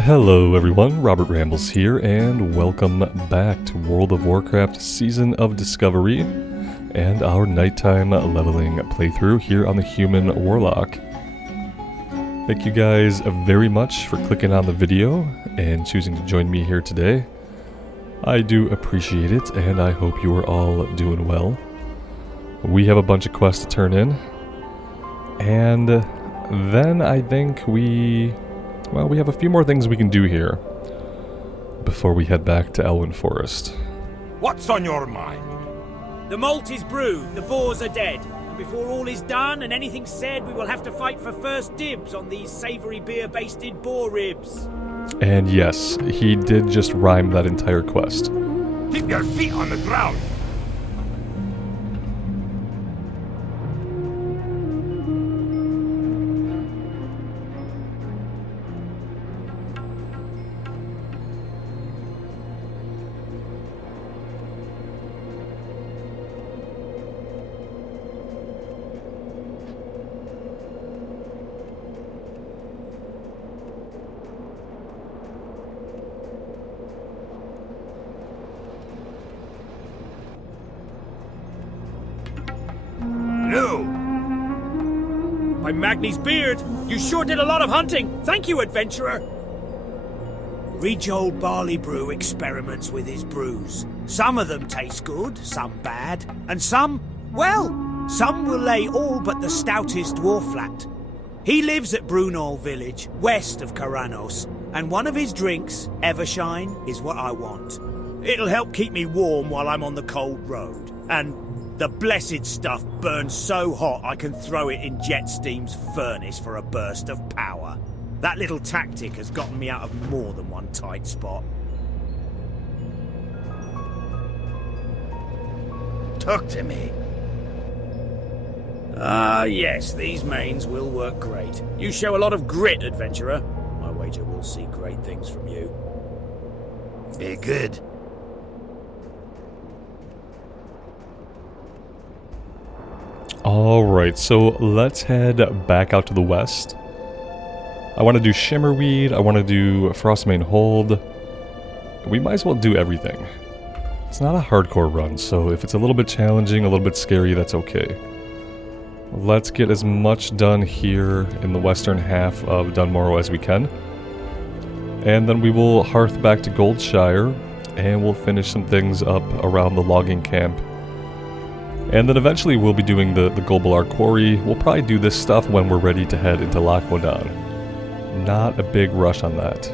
Hello everyone, Robert Rambles here, and welcome back to World of Warcraft Season of Discovery and our nighttime leveling playthrough here on the Human Warlock. Thank you guys very much for clicking on the video and choosing to join me here today. I do appreciate it, and I hope you are all doing well. We have a bunch of quests to turn in, and then I think we have a few more things we can do here before we head back to Elwyn Forest. What's on your mind? The malt is brewed, the boars are dead, and before all is done and anything's said, we will have to fight for first dibs on these savoury beer-basted boar ribs. And yes, he did just rhyme that entire quest. Keep your feet on the ground! By Magni's beard, you sure did a lot of hunting. Thank you, adventurer. Rejold Barley Brew experiments with his brews. Some of them taste good, some bad, and some, well, some will lay all but the stoutest dwarf flat. He lives at Brunol village, west of Karanos, and one of his drinks, Evershine, is what I want. It'll help keep me warm while I'm on the cold road, and the blessed stuff burns so hot I can throw it in Jetsteam's furnace for a burst of power. That little tactic has gotten me out of more than one tight spot. Talk to me. Ah, yes, these mains will work great. You show a lot of grit, adventurer. I wager we'll see great things from you. Be good. Alright, so let's head back out to the west. I want to do Shimmerweed, I want to do Frostmane Hold. We might as well do everything. It's not a hardcore run, so if it's a little bit challenging, a little bit scary, that's okay. Let's get as much done here in the western half of Dun Morogh as we can. And then we will hearth back to Goldshire, and we'll finish some things up around the logging camp. And then eventually we'll be doing the Golbalar Quarry. We'll probably do this stuff when we're ready to head into Lochmodan. Not a big rush on that.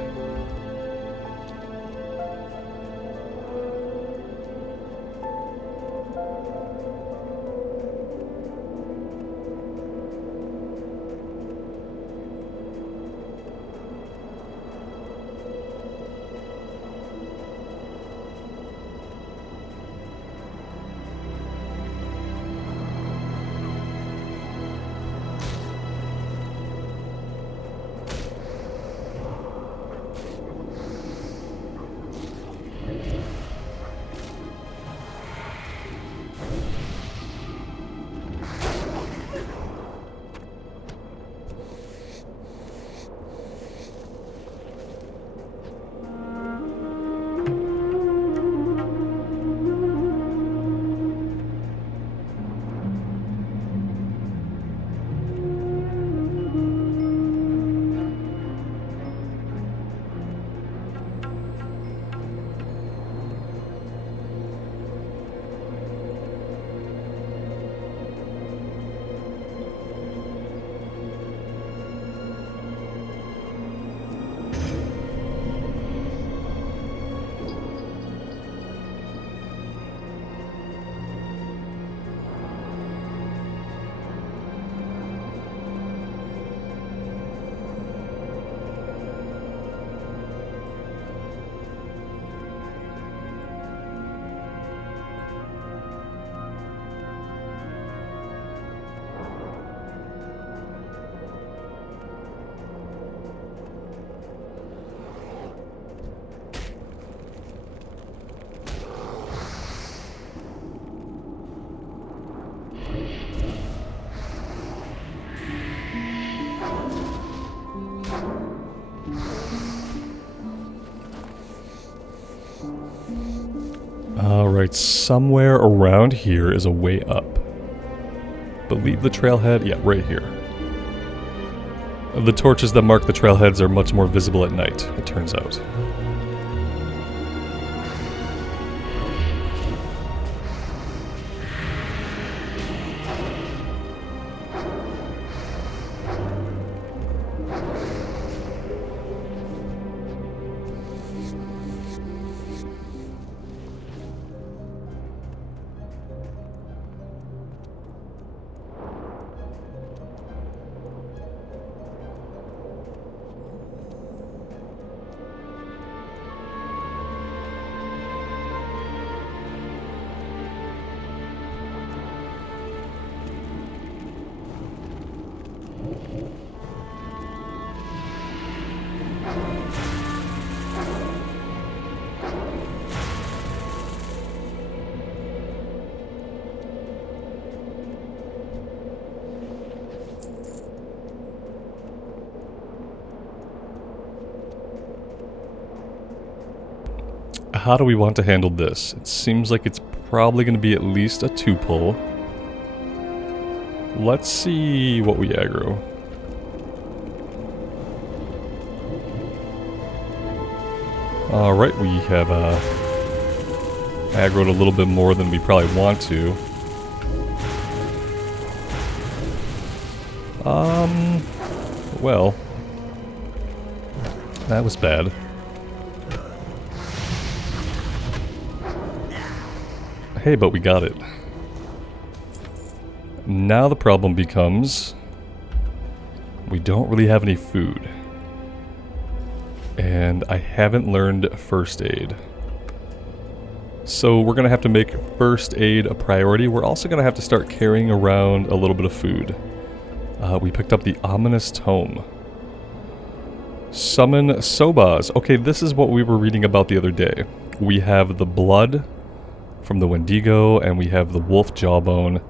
Alright, somewhere around here is a way up. Believe the trailhead? Yeah, right here. The torches that mark the trailheads are much more visible at night, it turns out. How do we want to handle this? It seems like it's probably going to be at least a 2-pull. Let's see what we aggro. Alright, we have aggroed a little bit more than we probably want to. Well, that was bad. Hey, but we got it. Now the problem becomes we don't really have any food. And I haven't learned first aid. So we're going to have to make first aid a priority. We're also going to have to start carrying around a little bit of food. We picked up the ominous tome. Summon Sobas. Okay, this is what we were reading about the other day. We have the blood from the Wendigo, and we have the wolf jawbone.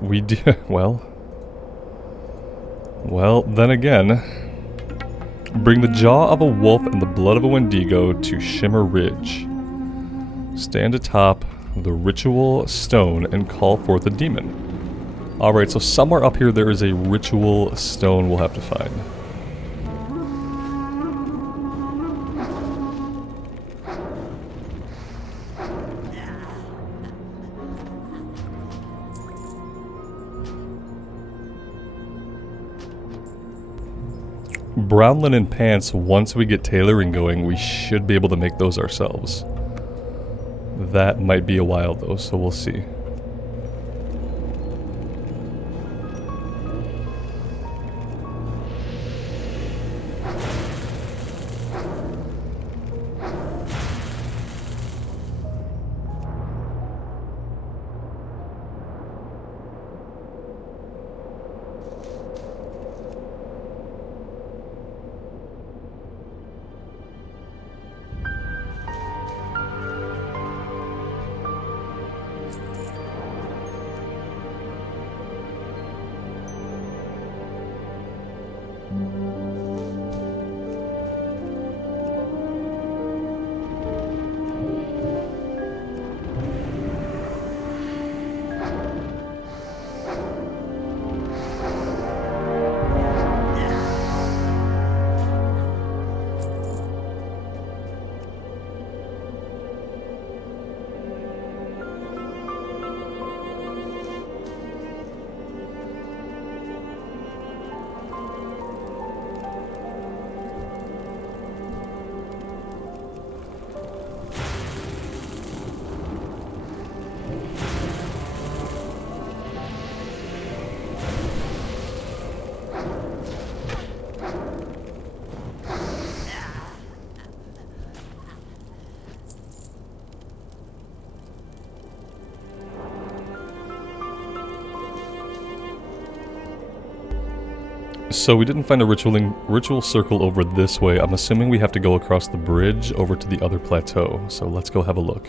We do... Well, then again... Bring the jaw of a wolf and the blood of a Wendigo to Shimmer Ridge. Stand atop the ritual stone and call forth a demon. Alright, so somewhere up here there is a ritual stone we'll have to find. Brown linen pants, once we get tailoring going, we should be able to make those ourselves. That might be a while though, so we'll see. So we didn't find a ritual circle over this way. I'm assuming we have to go across the bridge over to the other plateau. So let's go have a look.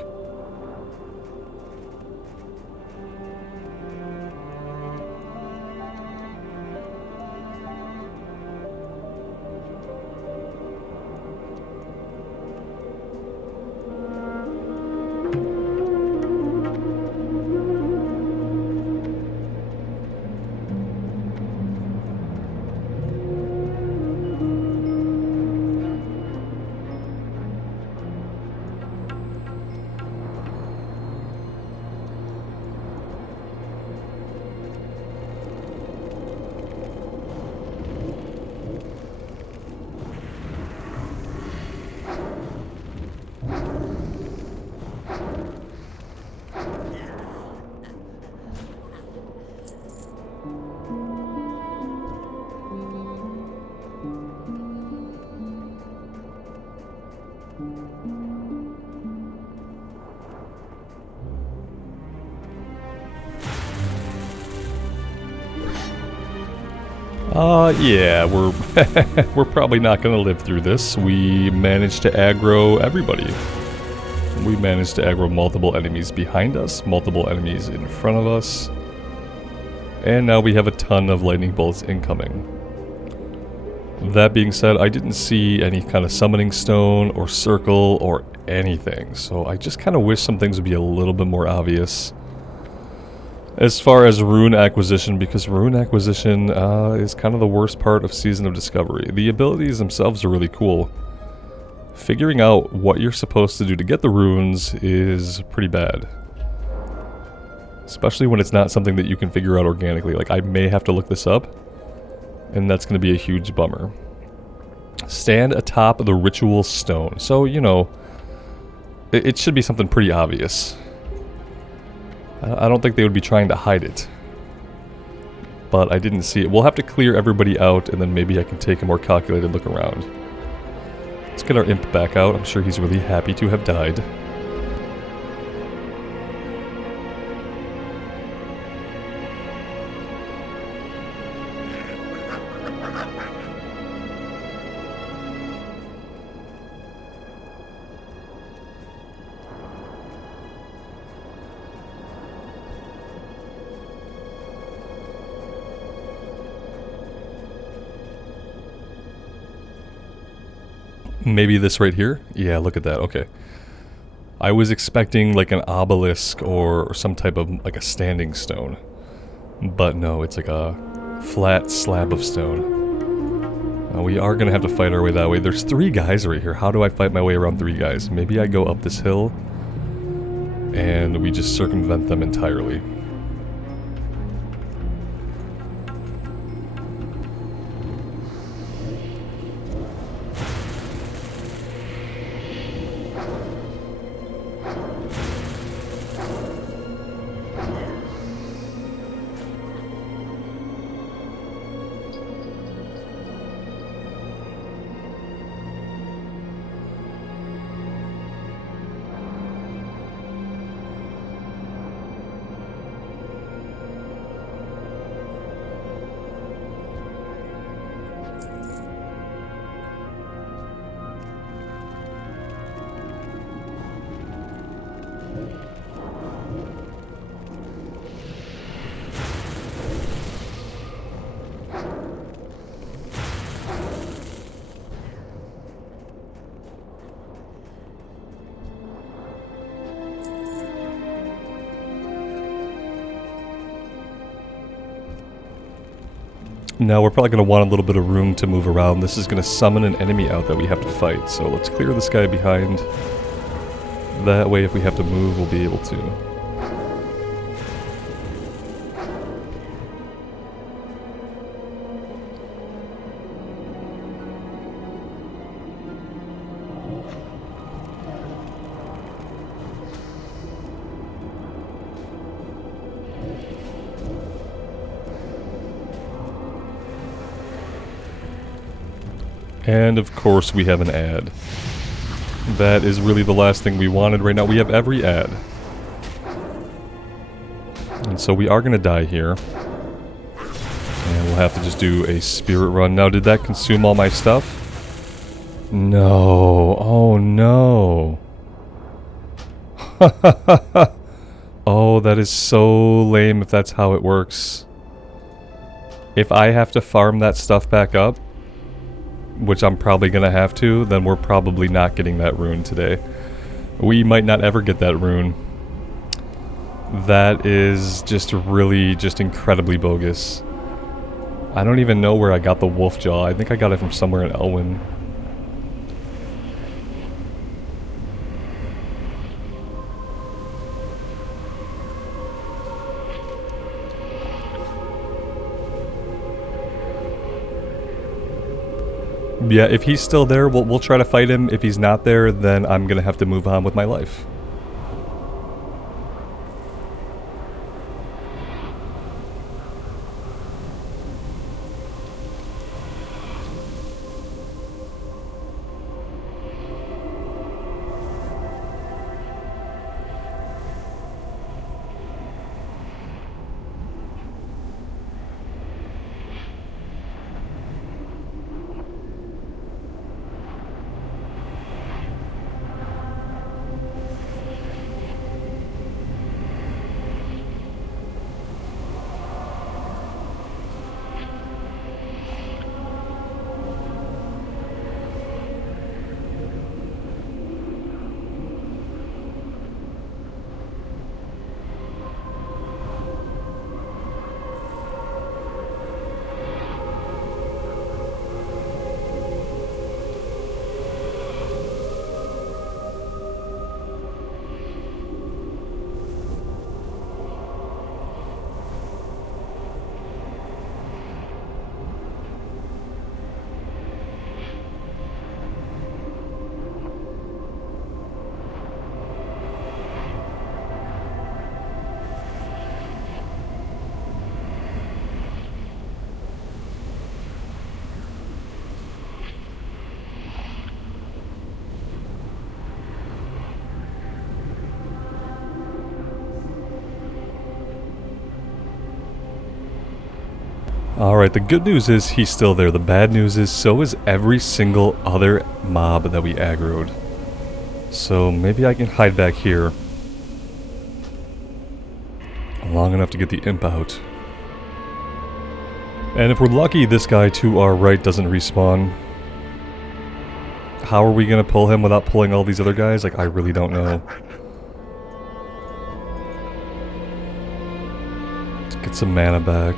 Yeah, we're probably not gonna live through this. We managed to aggro everybody. We managed to aggro multiple enemies behind us, multiple enemies in front of us. And now we have a ton of lightning bolts incoming. That being said, I didn't see any kind of summoning stone or circle or anything. So I just kind of wish some things would be a little bit more obvious. As far as rune acquisition, because rune acquisition is kind of the worst part of Season of Discovery. The abilities themselves are really cool. Figuring out what you're supposed to do to get the runes is pretty bad. Especially when it's not something that you can figure out organically. Like, I may have to look this up, and that's going to be a huge bummer. Stand atop the ritual stone. So, you know, it should be something pretty obvious. I don't think they would be trying to hide it. But I didn't see it. We'll have to clear everybody out, and then maybe I can take a more calculated look around. Let's get our imp back out. I'm sure he's really happy to have died. Maybe this right here? Yeah, look at that. Okay. I was expecting like an obelisk or some type of like a standing stone. But no, it's like a flat slab of stone. We are going to have to fight our way that way. There's 3 guys right here. How do I fight my way around 3 guys? Maybe I go up this hill and we just circumvent them entirely. Now we're probably going to want a little bit of room to move around. This is going to summon an enemy out that we have to fight. So let's clear this guy behind. That way if we have to move, we'll be able to. And of course we have an ad. That is really the last thing we wanted right now. We have every ad. And so we are going to die here. And we'll have to just do a spirit run. Now, did that consume all my stuff? No. Oh no. Oh, that is so lame if that's how it works. If I have to farm that stuff back up, which I'm probably going to have to, then we're probably not getting that rune today. We might not ever get that rune. That is just really, just incredibly bogus. I don't even know where I got the wolf jaw. I think I got it from somewhere in Elwyn. Yeah, if he's still there, we'll try to fight him. If he's not there, then I'm gonna have to move on with my life. Alright, the good news is he's still there. The bad news is so is every single other mob that we aggroed. So maybe I can hide back here long enough to get the imp out. And if we're lucky, this guy to our right doesn't respawn. How are we going to pull him without pulling all these other guys? Like, I really don't know. Let's get some mana back.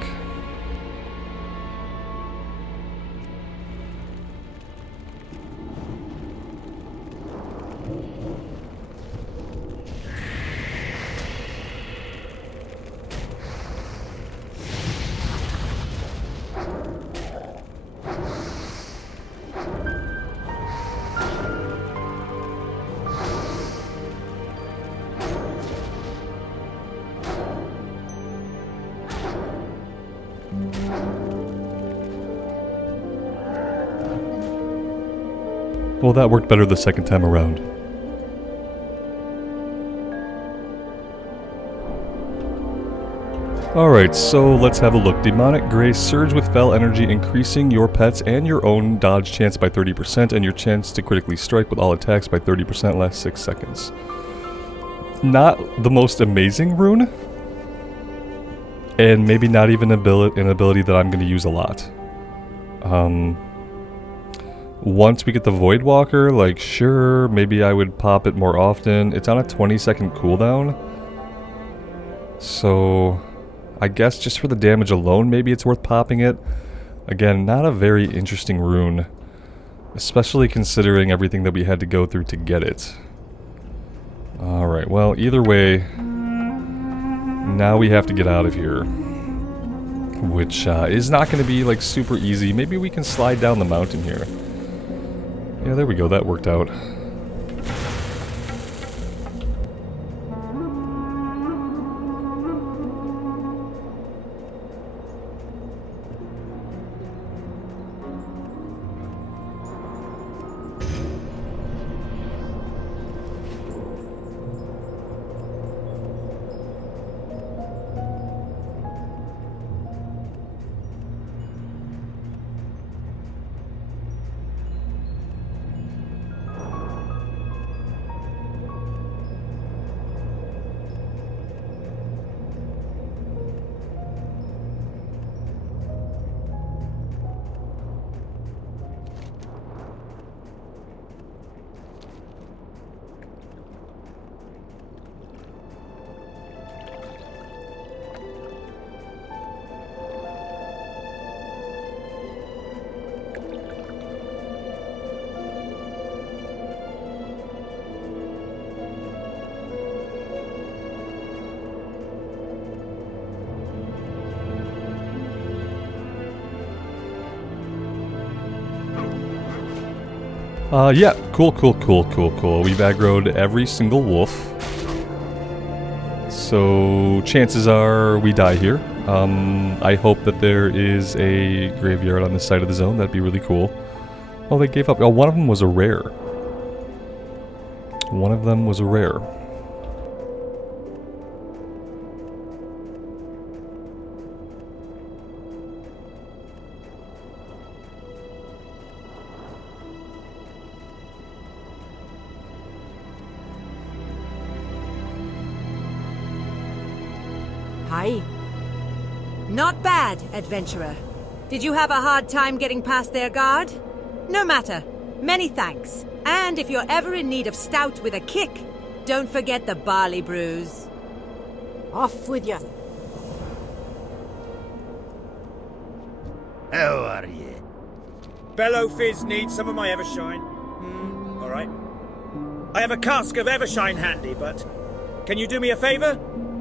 Well, that worked better the second time around. Alright, so let's have a look. Demonic Grace, surge with fell energy, increasing your pets and your own dodge chance by 30% and your chance to critically strike with all attacks by 30% last 6 seconds. Not the most amazing rune, and maybe not even an ability that I'm going to use a lot. Once we get the voidwalker, like, sure, maybe I would pop it more often. It's on a 20-second cooldown, so I guess just for the damage alone, maybe it's worth popping it. Again, not a very interesting rune, especially considering everything that we had to go through to get it. Alright, well, either way, now we have to get out of here, which is not going to be, like, super easy. Maybe we can slide down the mountain here. Yeah, there we go, that worked out. Yeah, cool. We've aggroed every single wolf. So, chances are we die here. I hope that there is a graveyard on this side of the zone. That'd be really cool. Oh, they gave up. Oh, one of them was a rare. One of them was a rare. Hi. Not bad, adventurer. Did you have a hard time getting past their guard? No matter. Many thanks. And if you're ever in need of stout with a kick, don't forget the barley brews. Off with you. How are you? Bellow Fizz needs some of my Evershine. Alright. I have a cask of Evershine handy, but can you do me a favor?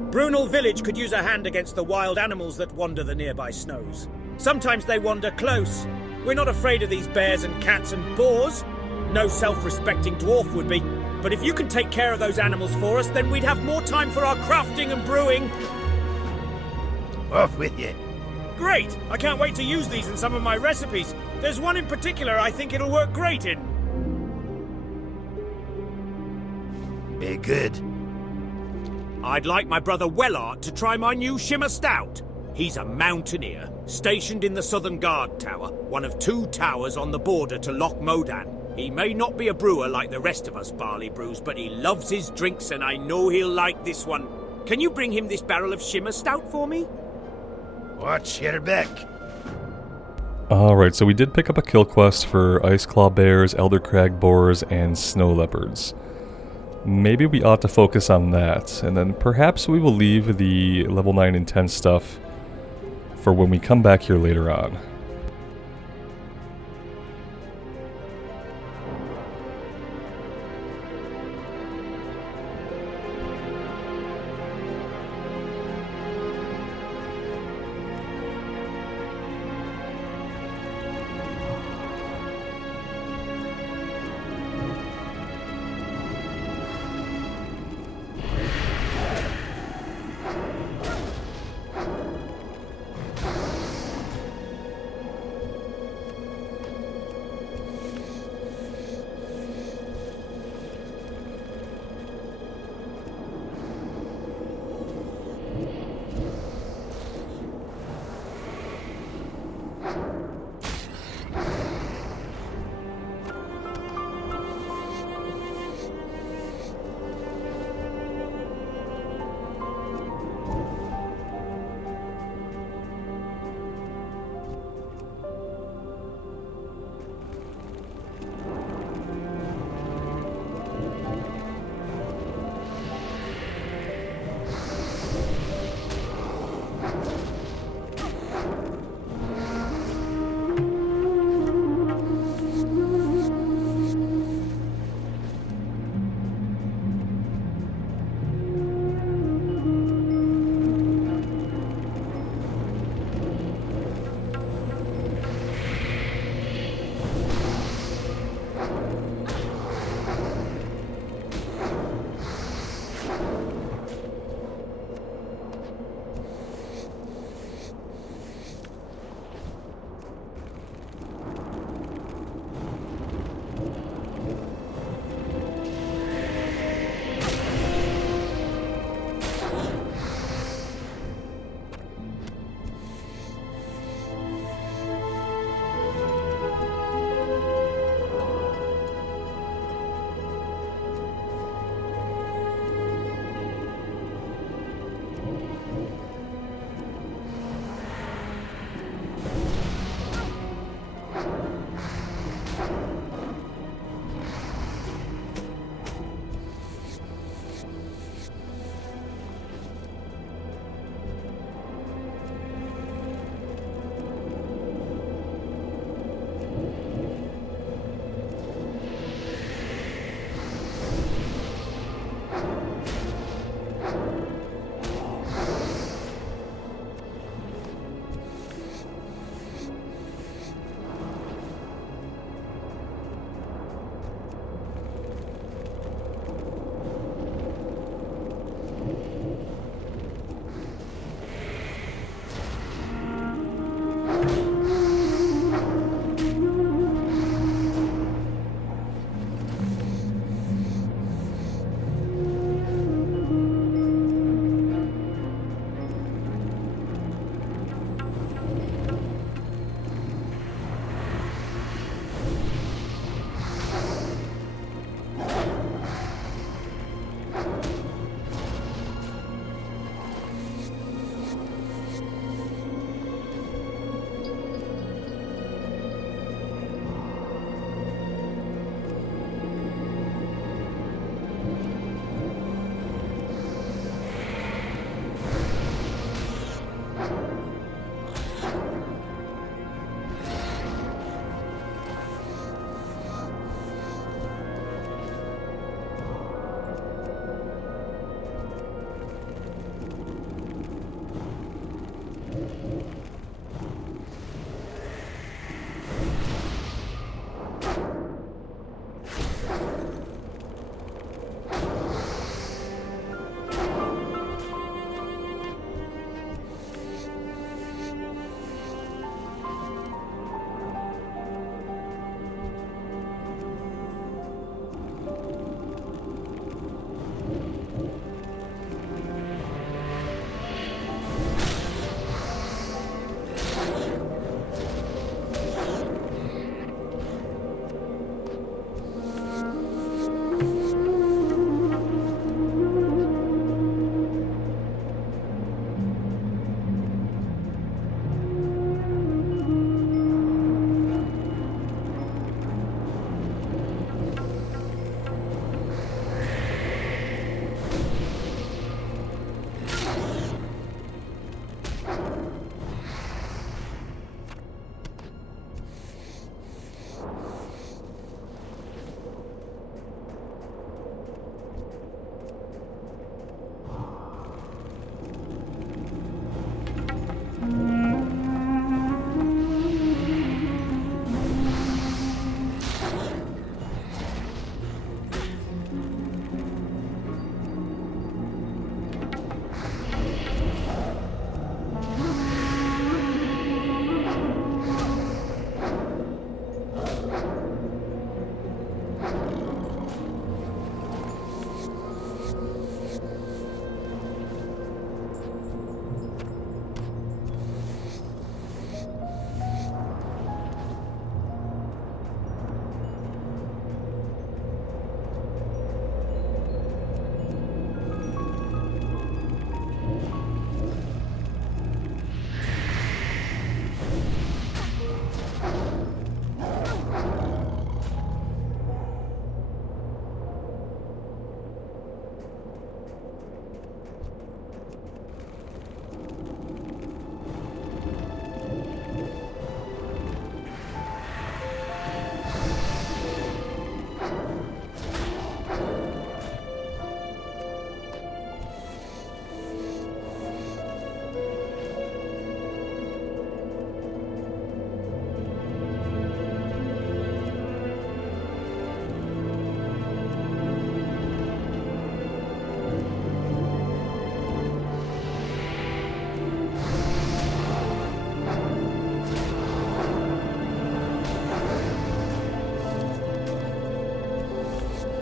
Brunel Village could use a hand against the wild animals that wander the nearby snows. Sometimes they wander close. We're not afraid of these bears and cats and boars. No self-respecting dwarf would be. But if you can take care of those animals for us, then we'd have more time for our crafting and brewing. Off with you. Great! I can't wait to use these in some of my recipes. There's one in particular I think it'll work great in. Be good. I'd like my brother Wellart to try my new Shimmer Stout. He's a mountaineer, stationed in the Southern Guard Tower, one of 2 towers on the border to Loch Modan. He may not be a brewer like the rest of us barley brews, but he loves his drinks and I know he'll like this one. Can you bring him this barrel of Shimmer Stout for me? Watch your back. Alright, so we did pick up a kill quest for Ice Claw Bears, Elder Crag Boars, and Snow Leopards. Maybe we ought to focus on that, and then perhaps we will leave the level 9 and 10 stuff for when we come back here later on.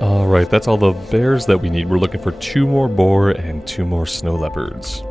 Alright, that's all the bears that we need. We're looking for 2 more boar and 2 more snow leopards.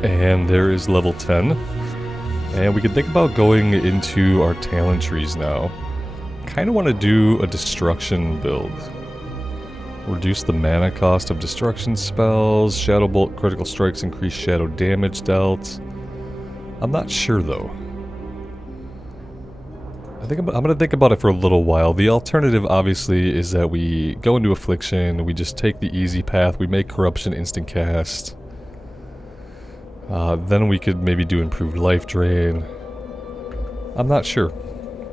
And there is level 10. And we can think about going into our talent trees now. Kind of want to do a destruction build. Reduce the mana cost of destruction spells. Shadow Bolt critical strikes increase shadow damage dealt. I'm not sure though. I'm going to think about it for a little while. The alternative obviously is that we go into Affliction, we just take the easy path, we make Corruption instant cast. Then we could maybe do improved life drain. I'm not sure.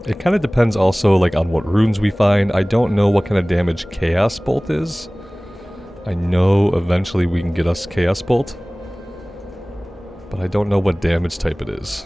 It kind of depends also like on what runes we find. I don't know what kind of damage Chaos Bolt is. I know eventually we can get us Chaos Bolt, but I don't know what damage type it is.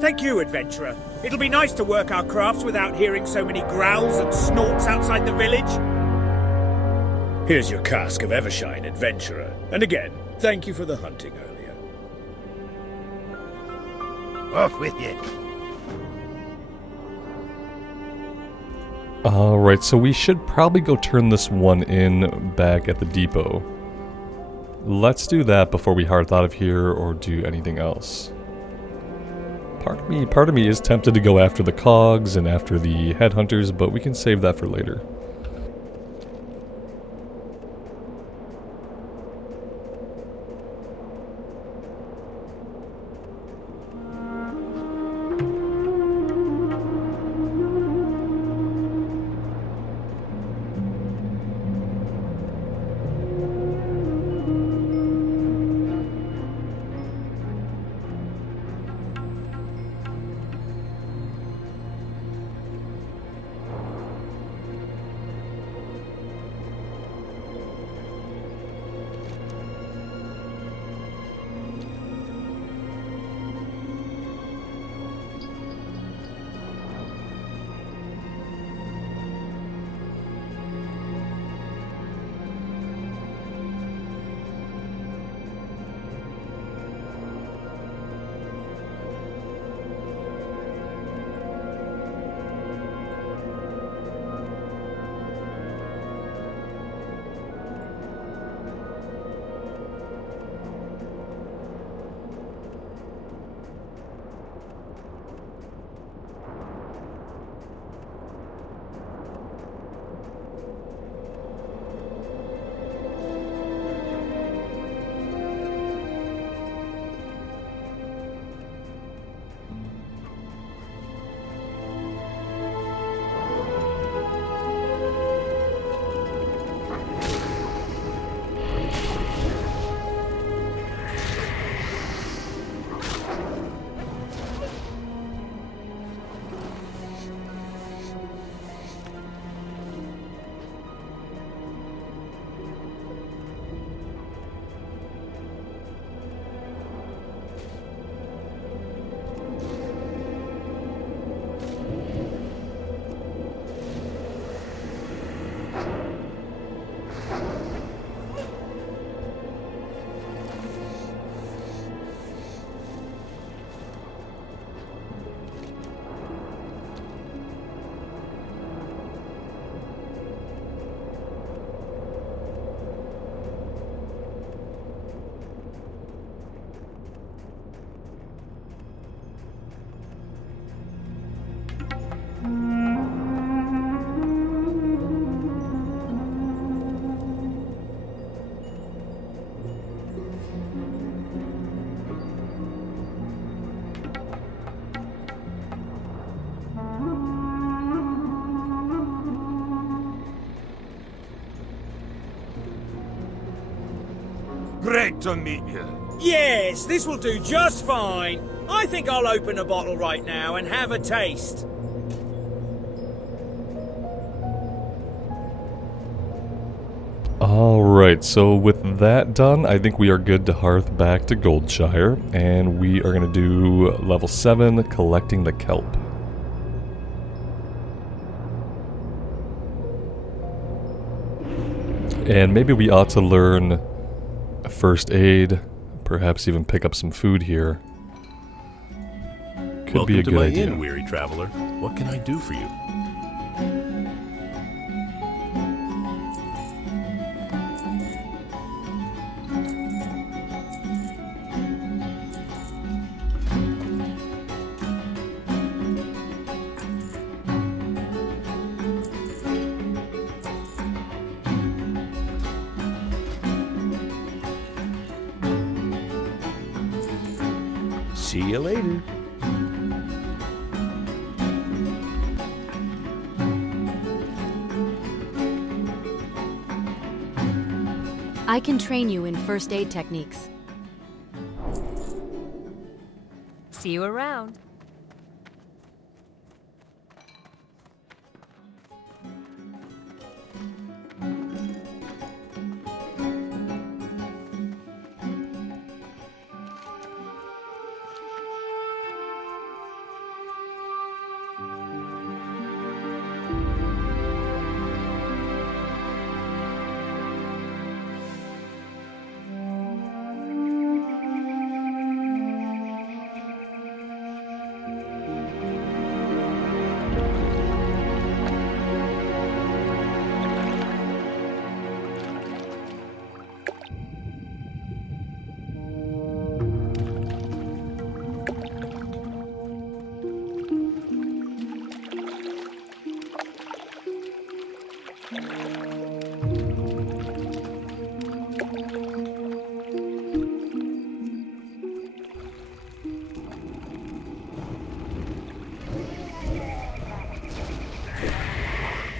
Thank you, adventurer. It'll be nice to work our crafts without hearing so many growls and snorts outside the village. Here's your cask of Evershine, adventurer. And again, thank you for the hunting earlier. Off with you. Alright, so we should probably go turn this one in back at the depot. Let's do that before we hearth out of here or do anything else. Part of me is tempted to go after the cogs and after the headhunters, but we can save that for later. Great to meet you. Yes, this will do just fine. I think I'll open a bottle right now and have a taste. Alright, so with that done, I think we are good to hearth back to Goldshire, and we are going to do level 7, collecting the kelp. And maybe we ought to learn first aid, perhaps even pick up some food here. Could be a good idea. Welcome to my inn, weary traveler. What can I do for you? See you later. I can train you in first aid techniques. See you around.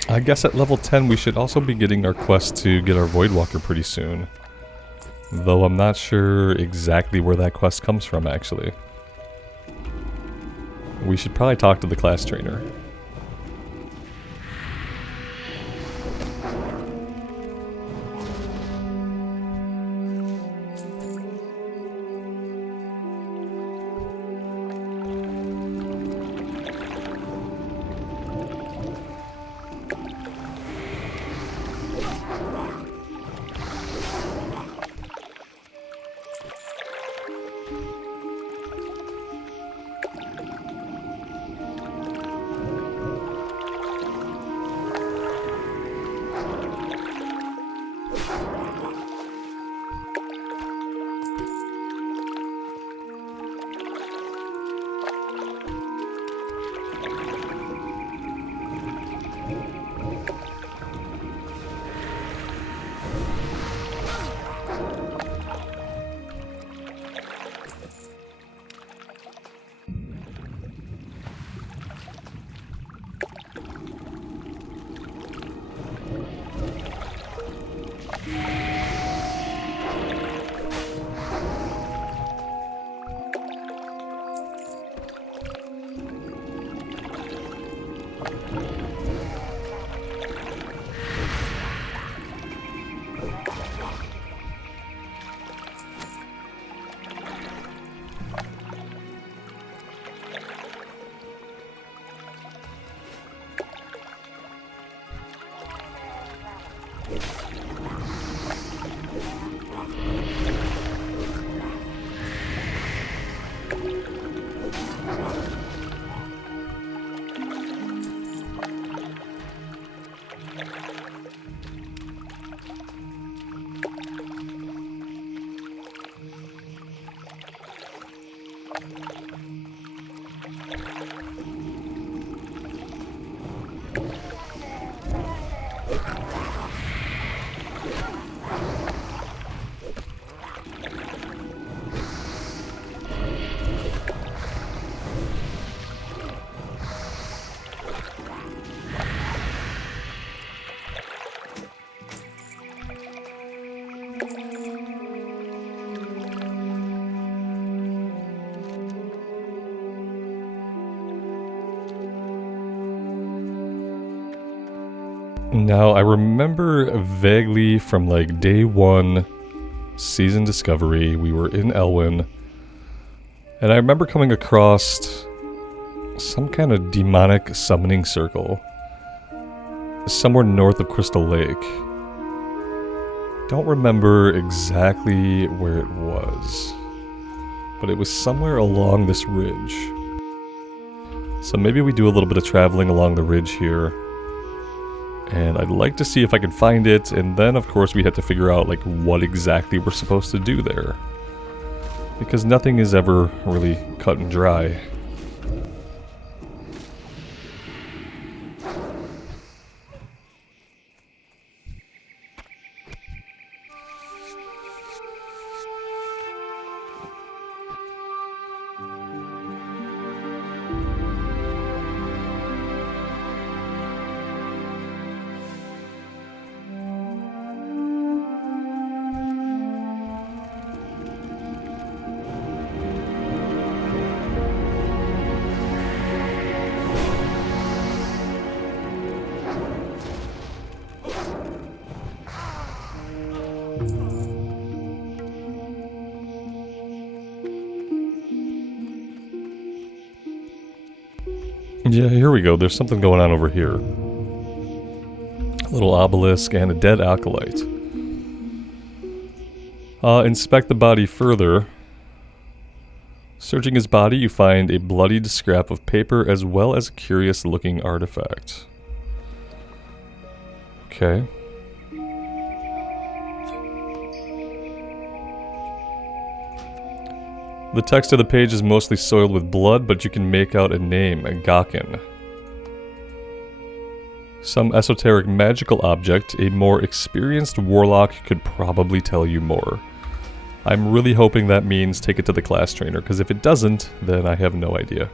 I guess at level 10 we should also be getting our quest to get our voidwalker pretty soon. Though I'm not sure exactly where that quest comes from, actually. We should probably talk to the class trainer. Now, I remember vaguely from like day 1, season discovery, we were in Elwyn, and I remember coming across some kind of demonic summoning circle somewhere north of Crystal Lake. Don't remember exactly where it was, but it was somewhere along this ridge. So maybe we do a little bit of traveling along the ridge here, and I'd like to see if I can find it, and then of course we have to figure out like what exactly we're supposed to do there, because nothing is ever really cut and dry. Yeah, here we go. There's something going on over here. A little obelisk and a dead acolyte. Inspect the body further. Searching his body, you find a bloodied scrap of paper as well as a curious-looking artifact. Okay. The text of the page is mostly soiled with blood, but you can make out a name, Gawkin. Some esoteric magical object, a more experienced warlock could probably tell you more. I'm really hoping that means take it to the class trainer, because if it doesn't, then I have no idea.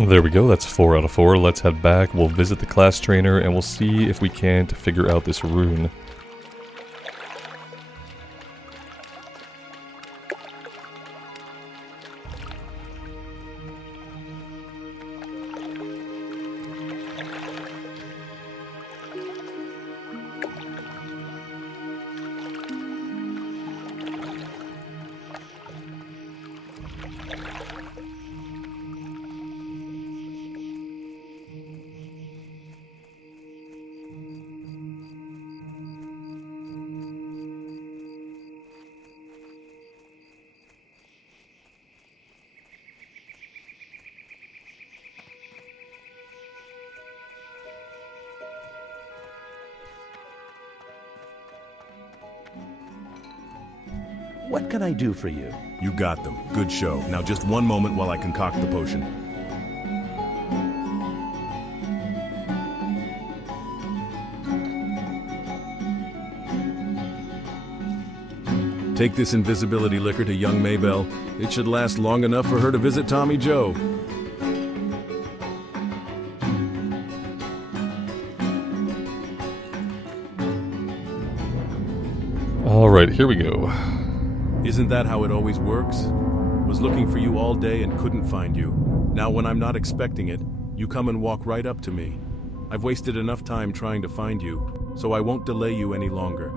There we go, that's 4 out of 4. Let's head back, we'll visit the class trainer, and we'll see if we can't figure out this rune. What can I do for you? You got them. Good show. Now just one moment while I concoct the potion. Take this invisibility liquor to young Maybell. It should last long enough for her to visit Tommy Joe. Alright, here we go. Isn't that how it always works? Was looking for you all day and couldn't find you. Now when I'm not expecting it, you come and walk right up to me. I've wasted enough time trying to find you, so I won't delay you any longer.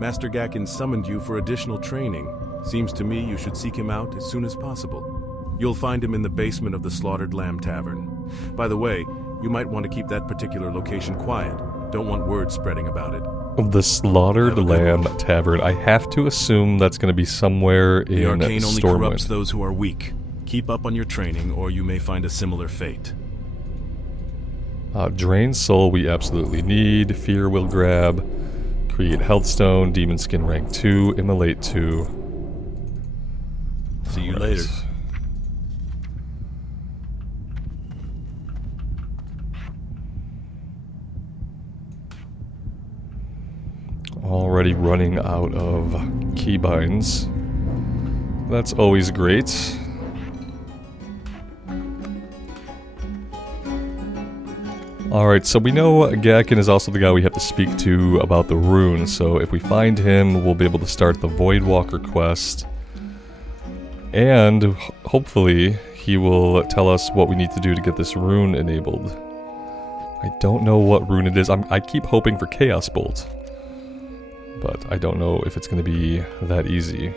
Master Gakken summoned you for additional training. Seems to me you should seek him out as soon as possible. You'll find him in the basement of the Slaughtered Lamb Tavern. By the way, you might want to keep that particular location quiet. Don't want word spreading about it. The Slaughtered Lamb Tavern. I have to assume that's going to be somewhere in The arcane only corrupts Stormwind. those who are weak. Keep up on your training, or you may find a similar fate. Drain Soul we absolutely need. Fear will grab. Create Health Stone. Demon Skin rank 2. Immolate 2. See you Right. later. Already running out of keybinds. That's always great. Alright, so we know Gakken is also the guy we have to speak to about the rune, so if we find him, we'll be able to start the voidwalker quest. And hopefully, he will tell us what we need to do to get this rune enabled. I don't know what rune it is. I keep hoping for Chaos Bolt, but I don't know if it's going to be that easy.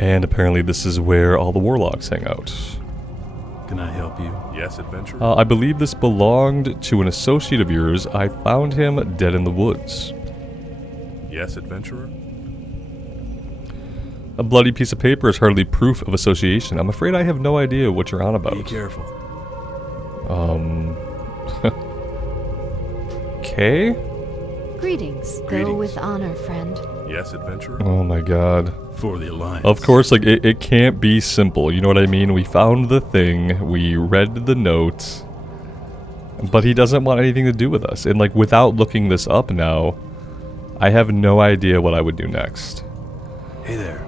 And apparently this is where all the warlocks hang out. Can I help you? Yes, adventurer? I believe this belonged to an associate of yours. I found him dead in the woods. Yes, adventurer? A bloody piece of paper is hardly proof of association. I'm afraid I have no idea what you're on about. Be careful. Okay? Greetings. Go Greetings. with honor, friend. Yes, adventurer? Oh my god. For the Alliance. Of course, like, it can't be simple, you know what I mean? We found the thing, we read the note, but he doesn't want anything to do with us. And, like, without looking this up now, I have no idea what I would do next. Hey there.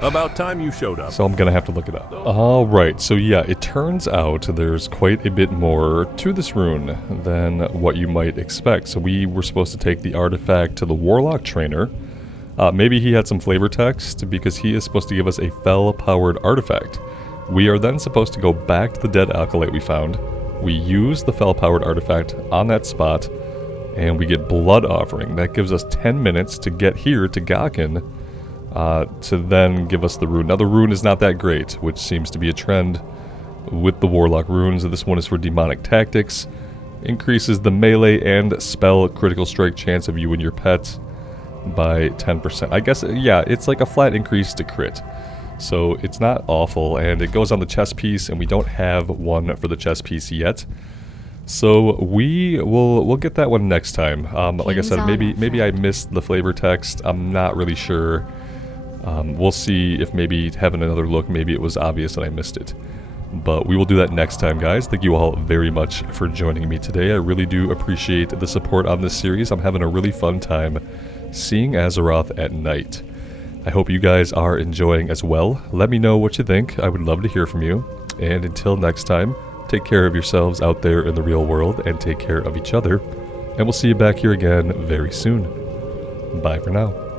About time you showed up. So I'm gonna have to look it up. Alright, so yeah, it turns out there's quite a bit more to this rune than what you might expect. So we were supposed to take the artifact to the Warlock Trainer. Maybe he had some flavor text, because he is supposed to give us a fel-powered artifact. We are then supposed to go back to the dead Acolyte we found. We use the fel-powered artifact on that spot, and we get Blood Offering. That gives us 10 minutes to get here to Gawkin, to then give us the rune. Now the rune is not that great, which seems to be a trend with the Warlock runes. This one is for Demonic Tactics. Increases the melee and spell critical strike chance of you and your pet by 10%. I guess, yeah, it's like a flat increase to crit. So it's not awful, and it goes on the chest piece, and we don't have one for the chest piece yet. So we'll get that one next time. Like I said, maybe I missed the flavor text. I'm not really sure. We'll see if maybe having another look, maybe it was obvious that I missed it. But we will do that next time, guys. Thank you all very much for joining me today. I really do appreciate the support on this series. I'm having a really fun time seeing Azeroth at night. I hope you guys are enjoying as well. Let me know what you think. I would love to hear from you. And until next time, take care of yourselves out there in the real world, and take care of each other. And we'll see you back here again very soon. Bye for now.